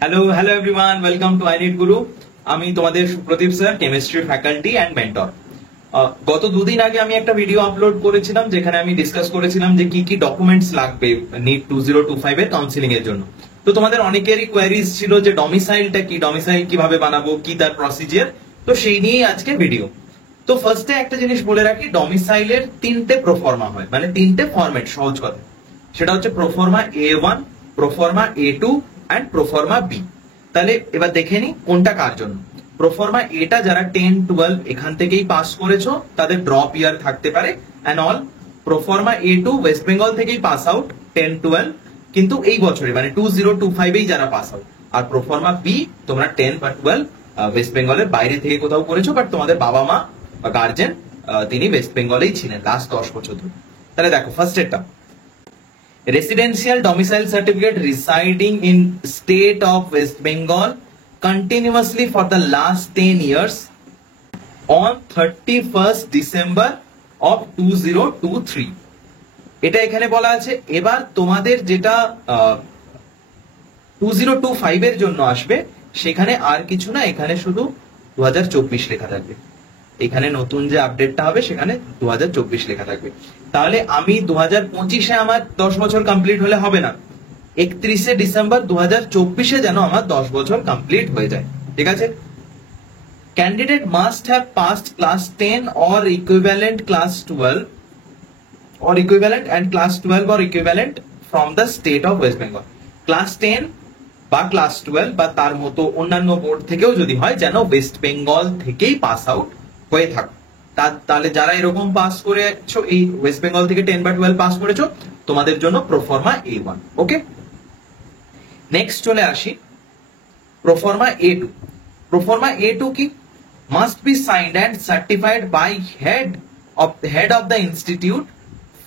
Hello everyone, welcome to I need গুরু। আমি তোমাদের Supradip sir, chemistry faculty and mentor. গত দুদিন আগে আমি একটা ভিডিও আপলোড করেছিলাম যেখানে আমি ডিসকাস করেছিলাম যে কি কি ডকুমেন্টস লাগবে নিট 2025 এর কাউন্সিলিং এর জন্য। তো তোমাদের অনেকেরই কোয়ারিজ ছিল যে ডমিসাইলটা কি, ডমিসাইল কিভাবে বানাবো, কি তার প্রসিজার। তো সেই নিয়েই আজকে ভিডিও। তো ফার্স্টে একটা জিনিস বলে রাখি, ডমিসাইলের তিনটে প্রোফর্মা হয়, মানে তিনটে ফরম্যাট। সহজ কথা, সেটা হচ্ছে proforma A1, proforma A2 and proforma B. তাহলে এবার দেখে নি কোনটা কার জন্য। প্রোফর্মা এটা যারা 10-12 এখান থেকেই পাস করেছো তাদের ড্রপ ইয়ার থাকতে পারে and all. Proforma A2 West Bengal থেকেই পাস আউট 10-12, কিন্তু এই বছরে মানে 2025 যারা পাস আউট। আর প্রোফর্মা বি তোমরা 10 বা 12 ওয়েস্ট বেঙ্গলের বাইরে থেকে কোথাও করেছো, বাট তোমাদের বাবা মা বা গার্জেন তিনি ওয়েস্ট বেঙ্গলেই ছিলেন লাস্ট 10 বছর ধরে। তাহলে দেখো ফার্স্ট এটা residential domicile certificate residing in state of West Bengal continuously for the last 10 years on 31st December of 2023। এটা এখানে বলা আছে। এবার তোমাদের যেটা 2025 এর জন্য আসবে সেখানে আর কিছু না, এখানে শুধু 2024 লেখা থাকবে। এখানে নতুন যে আপডেটটা হবে সেখানে 2024 লেখা থাকবে। তাহলে আমি 2025-এ আমার 10 বছর কমপ্লিট হলে হবে না, 31শে ডিসেম্বর 2024-এ যেন আমার 10 বছর কমপ্লিট হয়ে যায়। ঠিক আছে। Candidate must have passed class 10 or equivalent class 12 or equivalent and class 12 or equivalent from the state of West Bengal। Class 10 বা ক্লাস 12 বা তার মতো অন্যান্য বোর্ড থেকেও যদি হয়, যেন ওয়েস্ট বেঙ্গল থেকেই পাস আউট হয়ে থাকো। তাহলে যারা এরকম পাস করেছো, এই ওয়েস্ট বেঙ্গল থেকে 10 বা 12 পাস করেছো, তোমাদের জন্য প্রোফর্মা A1। ওকে, নেক্সট চলে আসি প্রোফর্মা A2। প্রোফর্মা A2 কি? Must be signed and certified by head of the institute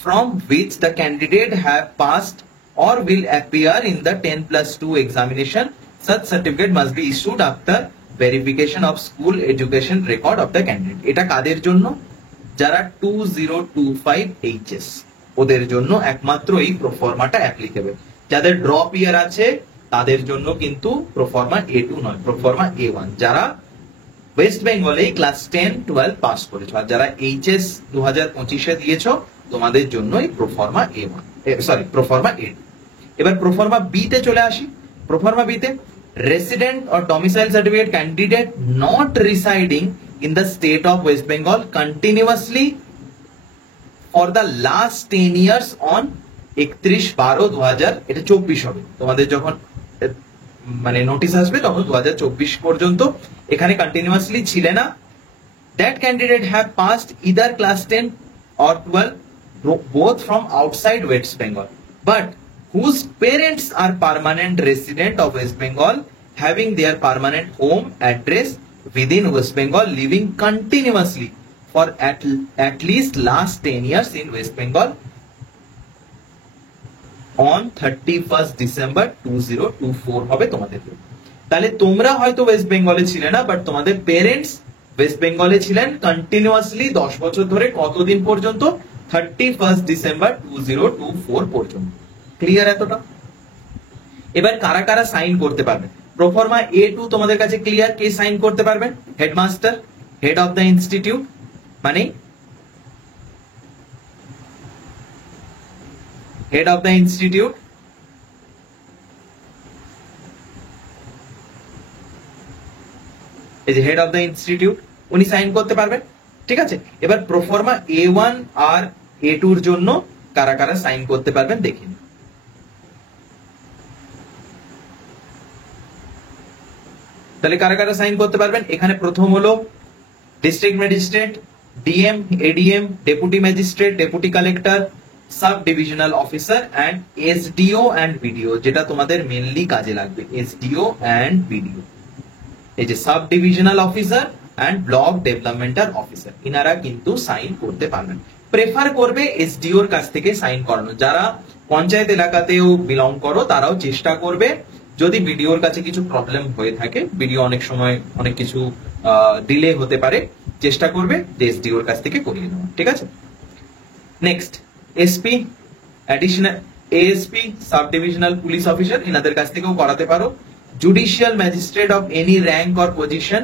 from which the candidate have passed or will appear in the 10+2 examination. Such certificate must be issued after verification of school education record of the candidate। এটা কাদের জন্য? যারা 2025 HS ওদের জন্য একমাত্র এই প্রোফর্মাটা applicable. যাদের drop ইয়ার আছে তাদের জন্য কিন্তু প্রোফর্মা A2 নয়, প্রোফর্মা A1। যারা ওয়েস্ট বেঙ্গলে ক্লাস 10-12 পাস করেছো আর যারা HS 2025-এ দিয়েছো, তোমাদের জন্যই proforma A1, sorry proforma A2। এবার প্রোফর্মা বি তে চলে আসি। প্রোফর্মা বি তে resident or domicile certificate candidate not residing in the state of West Bengal continuously for the last 10 years on 31/12/2000, এটা 24 হবে তোমাদের যখন মানে নোটিশ আসবে তখন 2024 পর্যন্ত এখানে কন্টিনিউয়াসলি ছিলে না। that candidate have passed either class 10 or 12 both from outside West Bengal but whose parents are permanent resident of West Bengal having their permanent home address within West Bengal, living continuously for at least last 10 years in West Bengal on 31st December 2024 হবে তোমাদের। তাহলে তোমরা হয়তো West বেঙ্গলে ছিলে না, but তোমাদের parents West বেঙ্গলে ছিলেন কন্টিনিউয়াসলি 10 বছর ধরে। কতদিন পর্যন্ত? 31st December 2024 পর্যন্ত। ক্লিয়ার এতটা? এবার কারা কারা সাইন করতে পারবে? প্রোফর্মা A2 তোমাদের কাছে ক্লিয়ার। কে সাইন করতে পারবেন? Headmaster, head of the institute, মানে হেড অফ দ্য ইনস্টিটিউট। এই যে হেড অফ দ্য ইনস্টিটিউট, উনি সাইন করতে পারবেন। ঠিক আছে। এবার প্রোফর্মা A1 আর A2 এর জন্য কারা কারা সাইন করতে পারবেন দেখে নিন। তাহলে কারা কারা সাইন করতে পারবেন? এখানে প্রথম হলো district magistrate, DM, ADM, deputy magistrate, deputy collector, sub divisional officer and SDO and BDO, যেটা তোমাদের মেনলি কাজে লাগবে, এসডিও অ্যান্ড বিডিও। এই যে sub divisional officer and block developmental officer, ইনারা কিন্তু সাইন করতে পারবেন। প্রেফার করবে এসডিওর কাছ থেকে সাইন করানো। যারা পঞ্চায়েত এলাকাতেও বিলং করো তারাও চেষ্টা করবে, যদি বিডিওর কাছে কিছু প্রবলেম হয়ে থাকে, বিডিও অনেক সময় অনেক কিছু ডিলে হতে পারে, চেষ্টা করবে যে এসডিওর কাছ থেকে করিয়ে নেওয়া। ঠিক আছে। Next SP, additional ASP, sub divisional police officer, ইনাদের কাছ থেকেও করাতে পারো। Judicial magistrate of any rank or position,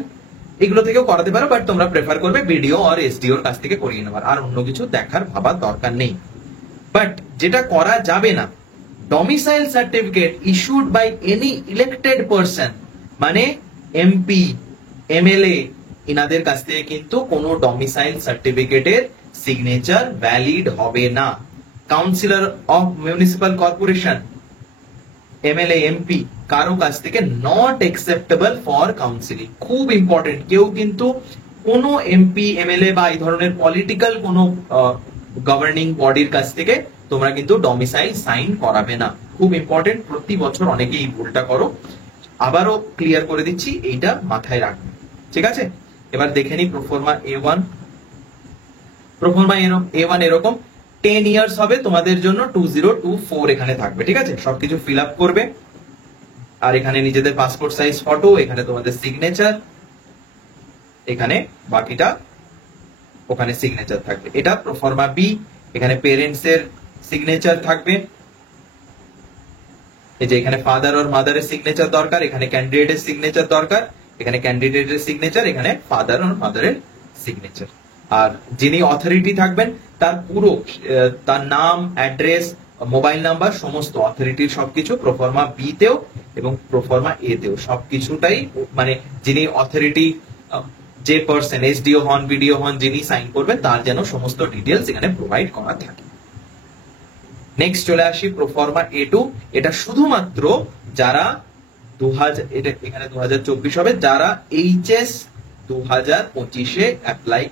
এগুলো থেকেও করাতে পারো, বাট তোমরা প্রেফার করবে বিডিও আর এসডিওর কাছ থেকে করিয়ে নেবার, আর অন্য কিছু দেখার ভাবার দরকার নেই। বাট যেটা করা যাবে না, domicile certificate issued by any elected person, মানে এমপি, এমএলএ, ইনাদের কাছ থেকে কিন্তু কোনো ডমিসাইল সার্টিফিকেটের সিগনেচার ভ্যালিড হবে না। Councillor of municipal corporation, MLA, MP, কারো কাছ থেকে নট একসেপ্টেবল ফর কাউন্সিলিং। খুব ইম্পর্টেন্ট, কেউ কিন্তু কোনো এমপি, এমএলএ বা এই ধরনের পলিটিক্যাল কোনো গভর্নিং বডির কাছ থেকে তোমরা কিন্তু ডমিসাইল সাইন করাবে না। খুব ইম্পর্টেন্ট, প্রতি বছর অনেকে এই ভুলটা করো। আবারও ক্লিয়ার করে দিচ্ছি, এইটা মাথায় রাখবে, ঠিক আছে? এবার দেখে নি প্রোফর্মা A1। প্রোফর্মা A1 এরকম 10 ইয়ার্স হবে তোমাদের জন্য, 2024 এখানে থাকবে, ঠিক আছে? সবকিছু ফিল আপ করবে, আর এখানে নিজেদের পাসপোর্ট সাইজ ফটো, এখানে তোমাদের সিগনেচার, এখানে বাকিটা ওখানে সিগনেচার থাকবে। এটা প্রোফর্মা B, এখানে পেরেন্টস এর সিগনেচার থাকবে, এই যে এখানে ফাদার আর মাদারের সিগনেচার দরকার, এখানে ক্যান্ডিডেটের সিগনেচার দরকার, এখানে ক্যান্ডিডেটের সিগনেচার, এখানে ফাদার আর মাদারের সিগনেচার। আর যিনি অথরিটি থাকবেন তার পুরো তার নাম, অ্যাড্রেস, মোবাইল নাম্বার, সমস্ত অথরিটির সবকিছু প্রোফর্মা বি তেও এবং প্রোফর্মা এ তেও সবকিছুটাই, মানে যিনি অথরিটি, যে পার্সন এসডিও হন, বিডিও হন, যিনি সাইন করবেন তার যেন সমস্ত ডিটেলস এখানে প্রোভাইড করা থাকে। নেক্সট চলে আসি প্রোফর্মা A2। এটা শুধুমাত্র যারা 2000, এটা এখানে 2024 হবে, যারা এইচএস 2025 অ্যাপ্লাই,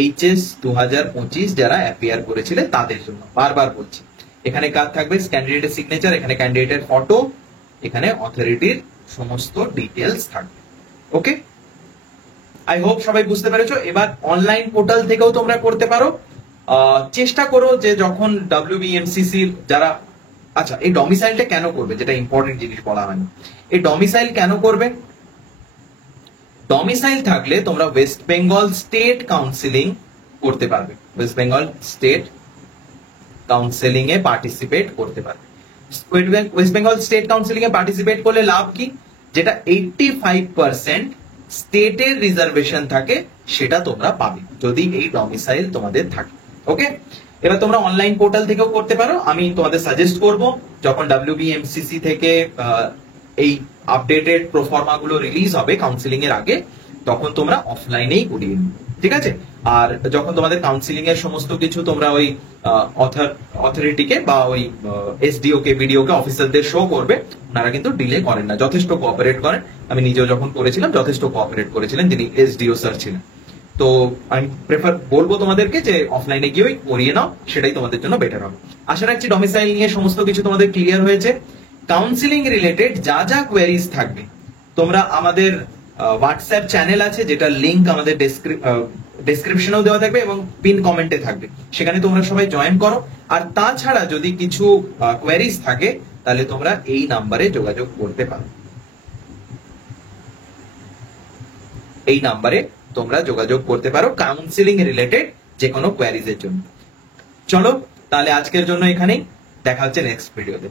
এইচএস 2025 যারা অ্যাপিয়ার করেছিলেন তাদের জন্য। বারবার বলছি, এখানে কার থাকবে? ক্যান্ডিডেটের সিগনেচার, এখানে ক্যান্ডিডেটের ফটো, এখানে অথরিটির সমস্ত ডিটেলস থাকবে। ওকে, আই হোপ সবাই বুঝতে পেরেছো। এবার অনলাইন পোর্টাল থেকেও তোমরা করতে পারো। চেষ্টা করো যে যখন WBMCC যারা, আচ্ছা এই ডমিসাইলটা কেন করবে, যেটা ইম্পর্টেন্ট জিনিস বলা হয়নি, এই ডমিসাইল কেন করবে? ডমিসাইল থাকলে তোমরা ওয়েস্ট বেঙ্গল স্টেট কাউন্সিলিং করতে পারবে, ওয়েস্ট বেঙ্গল স্টেট কাউন্সিলিং এ পার্টিসিপেট করতে পারবে। ওয়েস্ট বেঙ্গল স্টেট কাউন্সিলিং এ পার্টিসিপেট করলে লাভ কি? যেটা 85% স্টেটের রিজার্ভেশন থাকে সেটা তোমরা পাবে যদি এই ডমিসাইল তোমাদের থাকে। ওকে, এবার তোমরা অনলাইন পোর্টাল থেকেও করতে পারো। আমি তোমাদের সাজেস্ট করব যখন WBMCC থেকে এই আপডেটেড প্রোফর্মা গুলো রিলিজ হবে কাউন্সিলিং এর আগে, তখন তোমরা অফলাইনেই করিয়ে নিও, ঠিক আছে? আর যখন তোমাদের কাউন্সিলিং এর সমস্ত কিছু তোমরা ওই অথরিটিকে বা ওই এসডিও কে, বিডিও কে, অফিসারদের শো করবে, ওনারা কিন্তু ডিলে করেন না, যথেষ্ট কোঅপারেট করেন। আমি নিজেও যখন করেছিলাম যথেষ্ট কোঅপারেট করেছিলেন যিনি এসডিও স্যার ছিলেন। তো আমি বলবো তোমাদেরকে যে অফলাইনে গিয়ে ওই করিয়ে নাও, সেটাই তোমাদের জন্য বেটার হবে। আশা রাখছি ডমিসাইল নিয়ে সমস্ত কিছু তোমাদের ক্লিয়ার হয়েছে। কাউন্সিলিং রিলেটেড যা যা কোয়েরিজ থাকবে, তোমরা আমাদের হোয়াটসঅ্যাপ চ্যানেল আছে, যেটা লিংক আমাদের ডেসক্রিপশনেও দেওয়া থাকবে এবং পিন কমেন্টে থাকবে, সেখানে তোমরা সবাই জয়েন করো। আর তাছাড়া যদি কিছু কোয়েরিজ থাকে তাহলে তোমরা এই নাম্বারে যোগাযোগ করতে পারো, এই নাম্বারে তোমরা যোগাযোগ করতে পারো কাউন্সিলিং রিলেটেড যে কোনো কোয়েরিজের জন্য। চলো তাহলে আজকের জন্য এখানেই, দেখা হচ্ছে নেক্সট ভিডিওতে।